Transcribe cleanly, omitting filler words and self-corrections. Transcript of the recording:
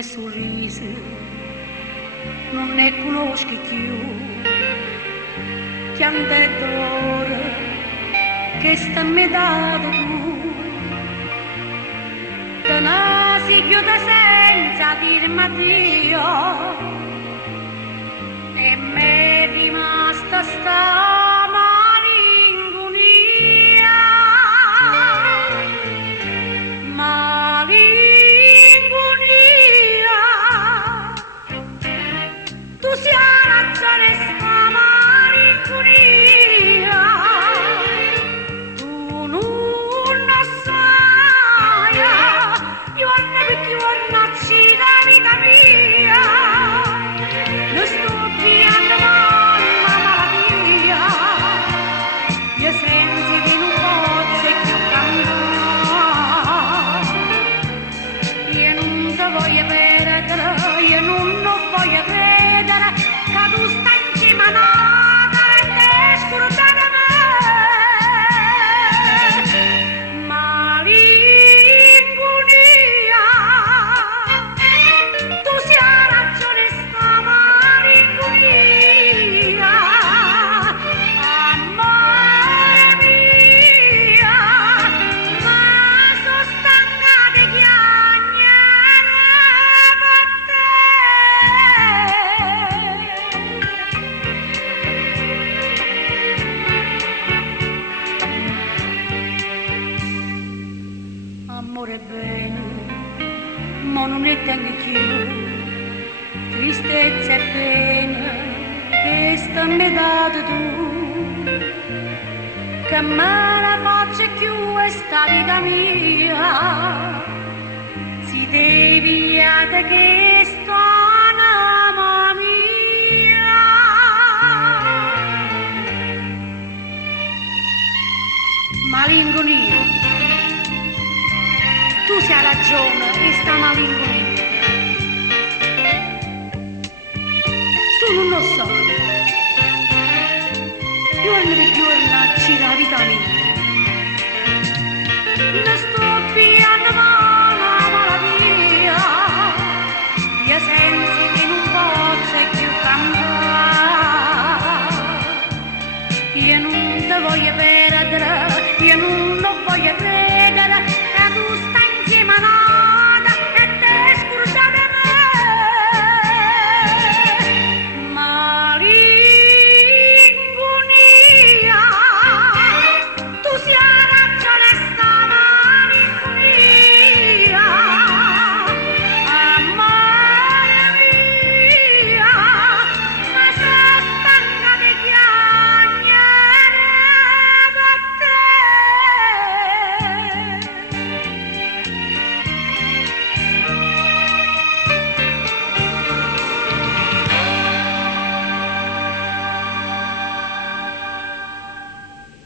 che sorriso non ne conosci più, pianta e dolore che sta mi dato tu, te ne si chiude senza dirmi addio e m'è rimasta sta amore bene, ma non ne tengo più, tristezza e pena che stanno dato tu, che me ne faccia più questa vita mia, si deviate che sto anima mia. Malinconia, tu hai ragione, questa malinconia. Tu non lo sai, giorno per giorno ci la vita mia. Ne sto pigliando la malattia, io sensi che non posso più cantare. Io non ti voglio perdere, io non